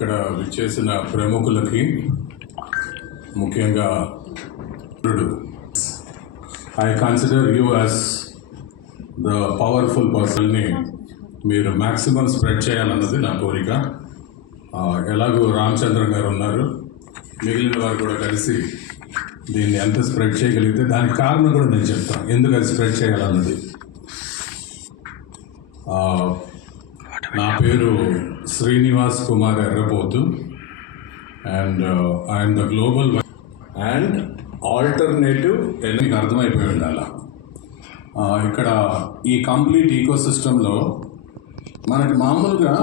ఇక్కడ విచ్చేసిన ప్రముఖులకి ముఖ్యంగా I consider you as the powerful పర్సన్ని మీరు మ్యాక్సిమం స్ప్రెడ్ చేయాలన్నది నా కోరిక. ఎలాగో రామచంద్ర గారు ఉన్నారు. మిగిలిన వారు కూడా కలిసి దీన్ని ఎంత స్ప్రెడ్ చేయగలిగితే దానికి కారణం కూడా నేను చెప్తాను. ఎందుకు అది స్ప్రెడ్ చేయాలన్నది? నా పేరు Srinivas Kumar Errabothu and I'm the global and alternative మీకు అర్థమైపోయి ఉండాలి? Uh, ఇక్కడ ఈ కంప్లీట్ ఈకో సిస్టంలో మనకి మామూలుగా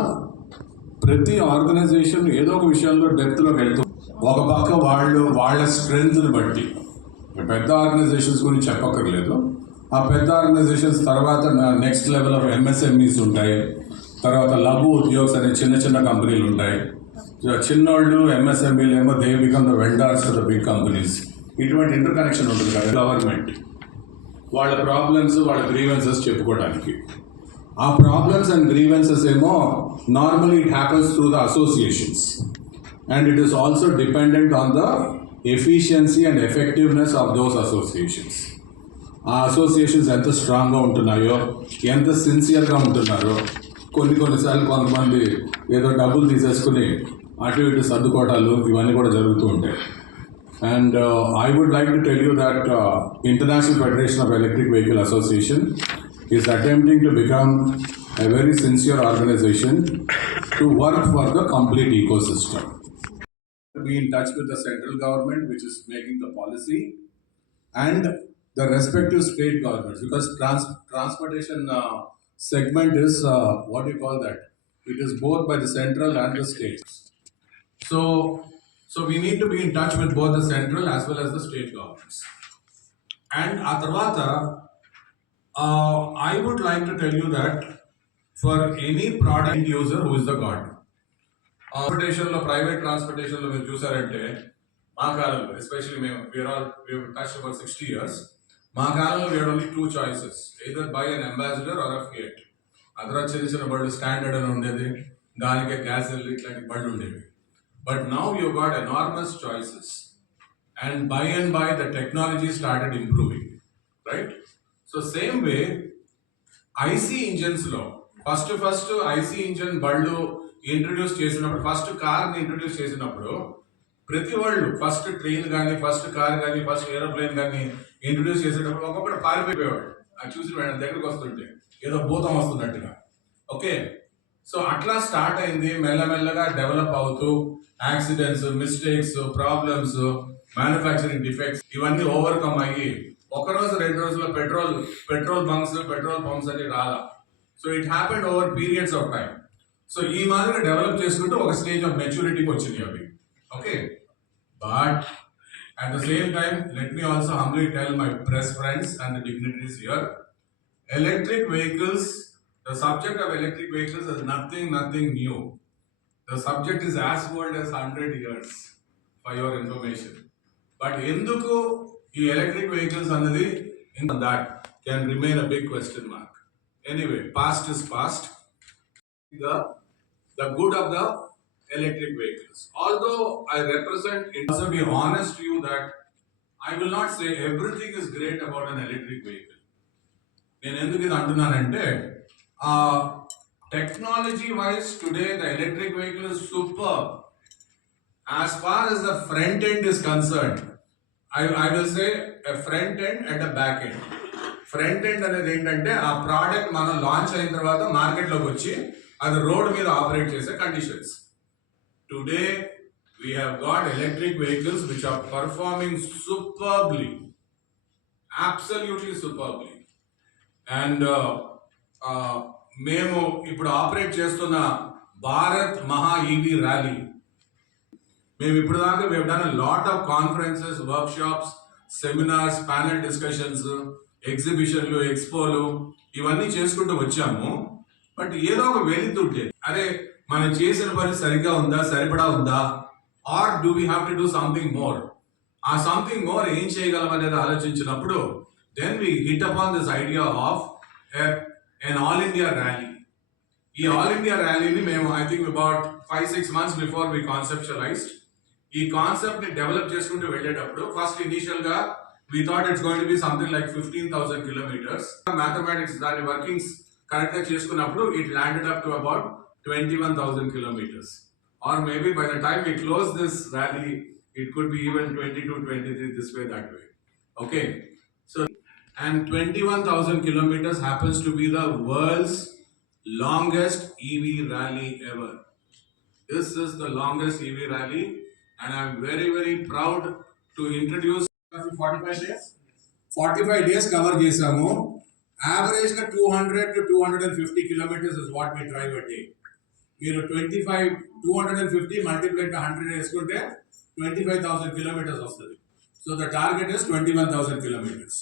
ప్రతి ఆర్గనైజేషన్ ఏదో ఒక విషయంలో డెప్త్లోకి వెళ్తూ ఒక పక్క వాళ్ళు వాళ్ళ స్ట్రెంగ్త్ని బట్టి. పెద్ద ఆర్గనైజేషన్స్ గురించి చెప్పక్కర్లేదు. ఆ పెద్ద ఆర్గనైజేషన్స్ తర్వాత నెక్స్ట్ లెవెల్ ఆఫ్ ఎంఎస్ఎంఈస్ ఉంటాయి. తర్వాత లఘు ఉద్యోగ్స్ అనే చిన్న చిన్న కంపెనీలు ఉంటాయి. చిన్నోళ్ళు ఎంఎస్ఎంఈలు ఏమో they become the vendors the big companies. ఇటువంటి ఇంటర్ కనెక్షన్ ఉంటుంది కదా గవర్నమెంట్. వాళ్ళ ప్రాబ్లమ్స్ వాళ్ళ గ్రీవెన్సెస్ చెప్పుకోవడానికి. ఆ ప్రాబ్లమ్స్ అండ్ గ్రీవెన్సెస్ ఏమో normally it happens through the associations. And it is also dependent on the efficiency and effectiveness of those associations. ఆ associations ఎంత స్ట్రాంగ్గా ఉంటున్నాయో ఎంత సిన్సియర్గా ఉంటున్నారో కొన్ని కొన్నిసార్లు కొంతమంది ఏదో డబ్బులు తీసేసుకుని అటు ఇటు సర్దుకోవటాలు ఇవన్నీ కూడా జరుగుతూ ఉంటాయి. And I would like to tell you that international federation of electric vehicle association is attempting to become a very sincere organisation to work for the complete ecosystem be in touch with the central government, which is making the policy, and the respective state governments, because trans- transportation uh, segment is uh, what do you call that? It is both by the central and the states. So, so we need to be in touch with both the central as well as the state governments. And ఆ తర్వాత uh, I would like to tell you that for any product user who is the god. Transportation లో private transportation లో మీరు చూసారంటే మా కాలంలో especially మేము we're all touch for sixty years మా కాలంలో we are only two choices either buy an Ambassador or a gate other చిన్న చిన్న బళ్ళు స్టాండర్డ్ అని ఉండేది. దానికే గ్యాస్ ఇట్లాంటి బళ్ళు ఉండేవి. But now you got enormous choices and by and by the technology started improving right so same way IC ఇంజన్స్లో first first IC engine బళ్ళు ఇంట్రడ్యూస్ చేసినప్పుడు ఫస్ట్ కార్ని ఇంట్రడ్యూస్ చేసినప్పుడు ప్రతి వాళ్ళు ఫస్ట్ ట్రైన్ కానీ ఫస్ట్ కార్ కానీ ఫస్ట్ ఏరోప్లేన్ కానీ introduce చేసేటప్పుడు ఒక్కొక్కటి పారిపోయేవాడు. అది చూసి వాడి దగ్గరకు వస్తుంటే ఏదో భూతం వస్తున్నట్టుగా. ఓకే సో అట్లా స్టార్ట్ అయింది. మెల్లమెల్లగా డెవలప్ అవుతూ accidents mistakes problems manufacturing defects ఇవన్నీ ఓవర్కమ్ అయ్యి ఒక రోజు రెండు రోజుల్లో petrol petrol bunks petrol pumps అని రాలా. So it happened over periods of time so ఈ మాదిరిగా డెవలప్ చేసుకుంటూ ఒక స్టేజ్ ఆఫ్ మెచ్యూరిటీకి వచ్చినాయి అవి. okay but at the same time let me also humbly tell my press friends and the dignitaries here electric vehicles the subject of electric vehicles is nothing nothing new the subject is as old as hundred years for your information but ఎందుకు ఈ electric vehicles అన్నది in that can remain a big question mark anyway past is past the the good of the electric vehicles. Although I represent, it must be honest to you that I will not say everything is great about an electric vehicle. నేను ఎందుకు ఇది అంటున్నానంటే technology wise today the electric vehicle is super as far as the front end is concern I I will say front end and a back end front end అనేది ఏంటంటే ఆ product మనం launch అయిన తర్వాత మార్కెట్లోకి వచ్చి అది రోడ్ మీద ఆపరేట్ చేసే conditions today we have got electric vehicles which are performing superbly absolutely superbly and మేము ఇప్పుడు ఆపరేట్ చేస్తున్న భారత్ మహా ఈవీ ర్యాలీ మేము ఇప్పుడు దాకా we done lot of conferences workshops seminars panel discussions ఎగ్జిబిషన్లు ఎక్స్పోలు ఇవన్నీ చేసుకుంటూ వచ్చాము. బట్ ఏదో ఒక వెలితుంటే అరే మనం చేసిన పని సరిగ్గా ఉందా సరిపడా ఉందా? Or do we have to do something more uh something more ఏం చేయగలం అనేది ఆలోచించినప్పుడు then we hit upon this idea of an all India rally ఈ ఆల్ ఇండియా ర్యాలీని మేము I think about five six months before we conceptualised ఈ కాన్సెప్ట్ని develop చేసుకుంటూ వెళ్ళేటప్పుడు ఫస్ట్ ఇనిషియల్గా we thought it's going to be something like fifteen thousand kilometres mathematics దాని workings కరెక్ట్గా చేసుకున్నప్పుడు it landed up to about Twenty one thousand kilometers or maybe by the time we close this rally it could be even twenty two twenty three this way that way okay so and 21,000 kilometers happens to be the world's longest EV rally ever. This is the longest EV rally, and I'm very, very proud to introduce 45 days. 45 days cover చేసాము average గా two hundred to two hundred and fifty kilometers is what me drive a day మీరు twenty five two hundred and fifty multiply to hundred వేసుకుంటే twenty five thousand kilometres వస్తుంది. So the target is twenty one thousand kilometres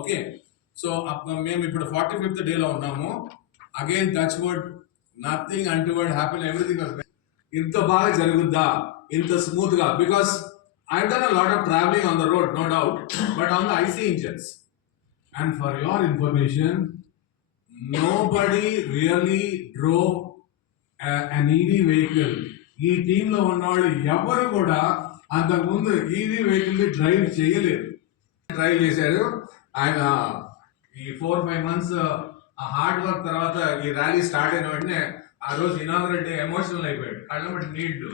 okay so మేము ఇప్పుడు forty fifth డేలో ఉన్నాము. Again touch word nothing untoward happy everything ఇంత బాగా జరుగుద్దా? ఇంత స్మూత్గా because I done a lot of travelling on the road no doubt but on the IC engines and for your information nobody really drove an EV vehicle ఈ టీమ్లో ఉన్నవాళ్ళు ఎవరు కూడా అంతకుముందు ఈవీ వెహికల్ని డ్రైవ్ చేయలేరు డ్రైవ్ చేశారు. ఆయన ఈ ఫోర్ ఫైవ్ మంత్స్ ఆ హార్డ్ వర్క్ తర్వాత ఈ ర్యాలీ స్టార్ట్ అయిన వెంటనే ఆ రోజు ఇనాగరేట్ డే ఎమోషనల్ అయిపోయాడు. కళ్ళబట్టి నీళ్ళు.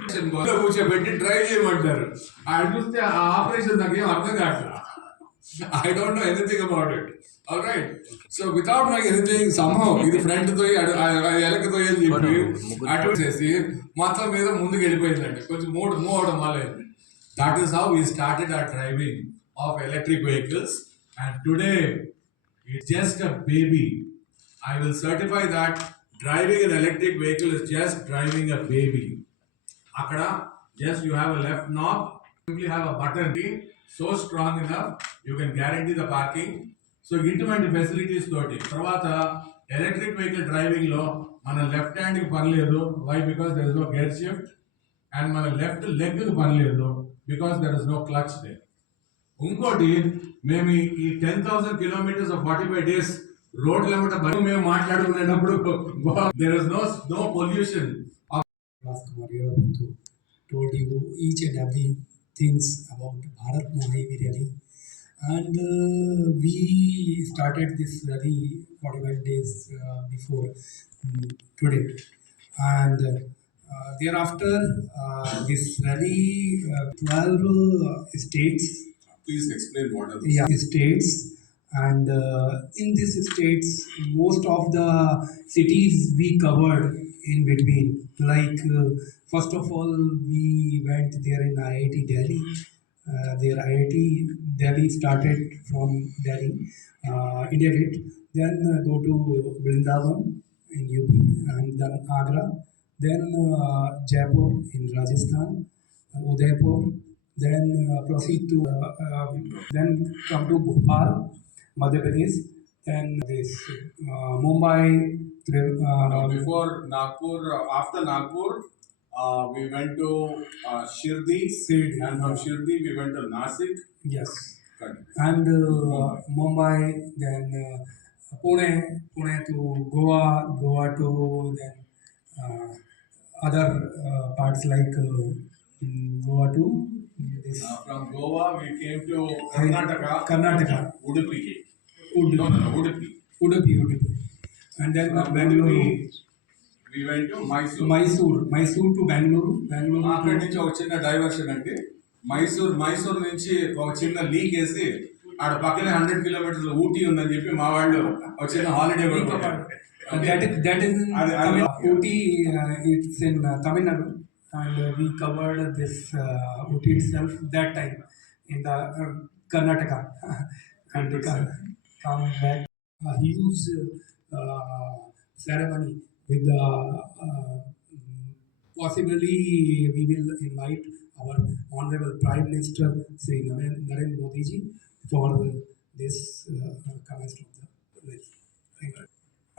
కూర్చోబెట్టి డ్రైవ్ చేయమంటారు. ఆయన చూస్తే ఆ ఆపరేషన్ నాకు ఏం అర్థం కావట్లేదు I don't know anything about it all right so without no anything somehow ఇది ఫ్రంట్తో వెనక తో అని చెప్పి అటు చేసి మొత్తం మీద ముందుకు వెళ్ళిపోయిందండి కొంచెం మూడు మూవ్ అవడం మొదలైంది that is how we started uh driving of electric vehicles and today it's just a baby I will certify that driving an electric vehicle is just driving a baby. అక్కడ just you have a left knob, simply have a button key, so strong enough, you can guarantee the parking. So ఇటువంటి facilities తోటి. తర్వాత electric vehicle డ్రైవింగ్లో మన left హ్యాండ్కి పర్లేదు. Why because there is no gear shift and మన left లెగ్కి పర్లేదు. Because there is no clutch day ఇంకోటి మేము ఈ- ఈ ten thousand kilometres of forty five days రోడ్ల వెంట బయట మేము మాట్లాడుకునేటప్పుడు there is no no pollution each and Yeravanthu told you each and every things about Bharat rally. and uh, we started this rally 45 days uh, before um, today. And uh, thereafter uh, this rally uh, 12 uh, states. Please explain what are yeah, states. And in these states most of the cities we covered in between. Like first of all we went there in iit delhi. Uh, their IIT Delhi started from Delhi, uh, Idiavit, then uh, go to Vrindavan in UP, and then Agra, then uh, Jaipur in Rajasthan, Udaipur, then uh, proceed to uh, um, then come to Bhopal, Madhya Pradesh, then this uh, Mumbai. Uh, no, before Nagpur, after Nagpur, uh, we went to uh, Shirdi, and from Shirdi we went to Nasik. Yes. And uh, Mumbai, then uh, Pune, Pune to Goa, Goa to then uh, other uh, parts like uh, mm, Goa to this. Uh, from Goa we came to Karnataka. Karnataka. Udupi. Udupi. No, no, no, Udupi. Udupi, Udupi. And then from Bangalore. Udupi we went to Mysore. Mysore Mysore to Bengaluru Bengaluru అక్కడి నుంచి ఒక చిన్న diversion అండి మైసూర్ మైసూర్ నుంచి ఒక చిన్న leak వేసి ఆడ పక్కనే హండ్రెడ్ కిలోమీటర్స్ ఊటీ ఉందని చెప్పి మా వాళ్ళు ఒక చిన్న హాలిడే కూడా కొట్టారు. దట్ ఇస్ దట్ ఇస్ అది- అది- Ooty it's in Tamil Nadu and we covered this Ooty itself that time in the Karnataka and come back huge ceremony. With the uh, possibly we will invite our honorable prime minister Sri Naren- Narendra Modi ji for this uh, comments of the list. Thank you.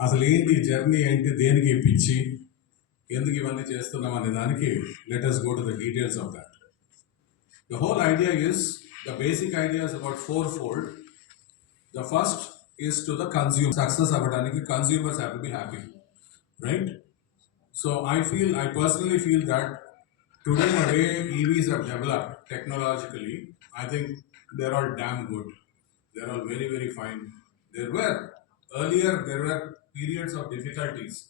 అసలు ఏంటి journey ఏంటి దేనికి ఇప్పించి ఎందుకు ఇవన్నీ చేస్తున్నాం అనే దానికి let us go to the details of that the whole idea is the basic idea is about fourfold the first is to the consumer success అవ్వడానికి consumers have to be happy right? So I feel, I personally feel that today the way EVs have developed technologically, I think they're all damn good. They're all very, very fine. There were earlier there were periods of difficulties,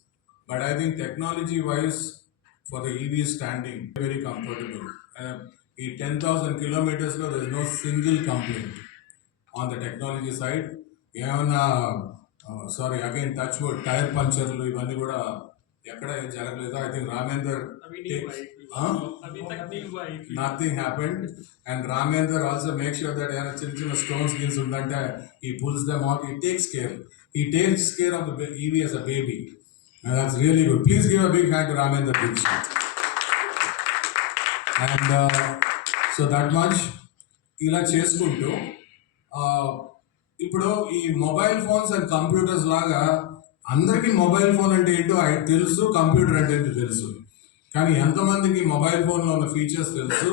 but I think technology-wise, for the EV standing, very comfortable. Um, uh, in 10,000 kilometers, there's no single complaint on the technology side. ಏನ sorry again touch tyre పంచర్లు ఇవన్నీ కూడా ఎక్కడ ఏం జరగలేదు. I think Ramender nothing happened and Ramender also make sure that ఏమైనా చిన్న చిన్న స్టోన్స్ గిల్స్ ఉందంటే he pulls them off he takes care he takes care of the EV a baby that's really good please give a big hand Ramender Deeksha and so that much ఇలా చేసుకుంటూ ఇప్పుడు ఈ mobile phones and computers లాగా అందరికీ mobile phone అంటే ఏంటో తెలుసు computer అంటే ఏంటో తెలుసు. కానీ ఎంతమందికి మొబైల్ ఫోన్లో ఉన్న ఫీచర్స్ తెలుసు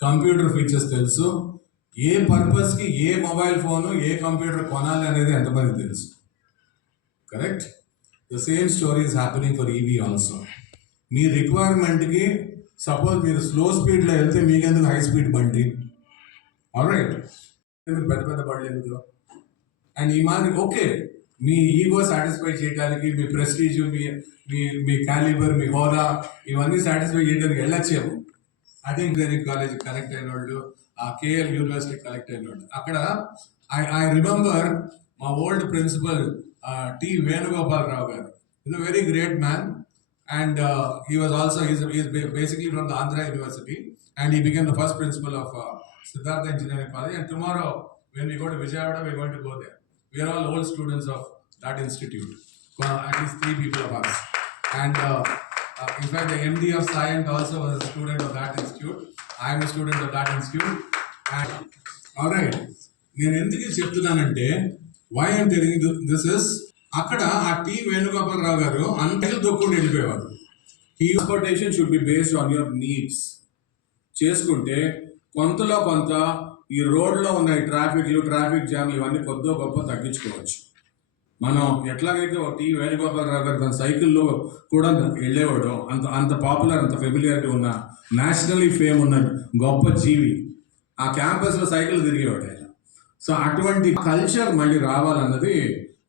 కంప్యూటర్ ఫీచర్స్ తెలుసు ఏ పర్పస్కి ఏ మొబైల్ ఫోను ఏ కంప్యూటర్ కొనాలి అనేది ఎంతమందికి తెలుసు. Correct? The same story is happening for EV also మీ రిక్వైర్మెంట్కి సపోజ్ మీరు స్లో స్పీడ్లో వెళ్తే మీకెందుకు హై స్పీడ్ బండి? ఆల్ రైట్ పెద్ద పెద్ద బండ్లు ఎందుకు? అండ్ ఈ మాదిరి ఓకే మీ ఈగో సాటిస్ఫై చేయడానికి మీ ప్రెస్టీజ్ మీ మీ మీ క్యాలిబర్ మీ హోదా ఇవన్నీ సాటిస్ఫై చేయడానికి వెళ్ళొచ్చేమో. అదే ఇంజనీరింగ్ కాలేజ్ కనెక్ట్ అయిన వాళ్ళు ఆ కేఎల్ యూనివర్సిటీ కనెక్ట్ అయిన వాళ్ళు. అక్కడ ఐ ఐ రిమెంబర్ మా ఓల్డ్ ప్రిన్సిపల్ టి వేణుగోపాలరావు గారు. Is a very great man and he was also is basically from the Andhra University and he became the first principal of Siddhartha Engineering College and tomorrow when when go to Vijayawada we we're going to. We are all old students of that institute, uh, at least three people of us. And uh, uh, in fact, the MD of Science also was a student of that institute. I am a student of that institute. And all right, నేను ఎందుకు చెప్తున్నానంటే why అంటే తెలియదు this is అక్కడ ఆ tea Venugopala Rao గారు అంతకు దొక్కుంటూ వెళ్ళిపోయేవారు ఈ transportation should be based on your needs చేసుకుంటే కొంతలో కొంత ఈ రోడ్లో ఉన్న ఈ ట్రాఫిక్లు ట్రాఫిక్ జామ్ ఇవన్నీ కొద్దో గొప్ప తగ్గించుకోవచ్చు. మనం ఎట్లాగైతే ఒక టీ వేణుగోపాలరావు గారు తన సైకిల్లో కూడా వెళ్ళేవాడు అంత అంత పాపులర్ అంత ఫెమిలియారిటీ ఉన్న నేషనలీ ఫేమ్ ఉన్న గొప్ప జీవి ఆ క్యాంపస్లో సైకిల్ తిరిగేవాడు ఆయన. సో అటువంటి కల్చర్ మళ్ళీ రావాలన్నది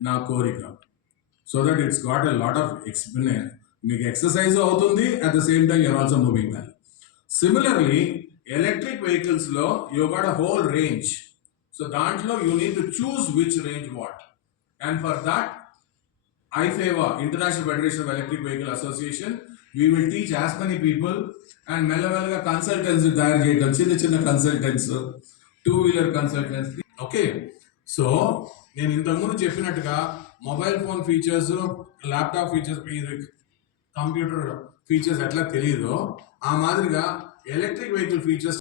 నా కోరిక. So that it's got a lot of experience మీకు ఎక్సర్సైజ్ అవుతుంది at the same time you're also moving well. Similarly electric వెహికల్స్లో you got a whole range. So దాంట్లో you need to choose which range what. And for that IFEVA International Federation of Electric Vehicle Association. We will teach as many people and మెల్లమెల్లగా consultancy తయారు చేయడం చిన్న చిన్న consultants two wheeler consultancy okay so నేను ఇంతకుముందు చెప్పినట్టుగా mobile phone features laptop features computer features ఎట్లా తెలియదో ఆ మాదిరిగా ఎలక్ట్రిక్ వెహికల్ ఫీచర్స్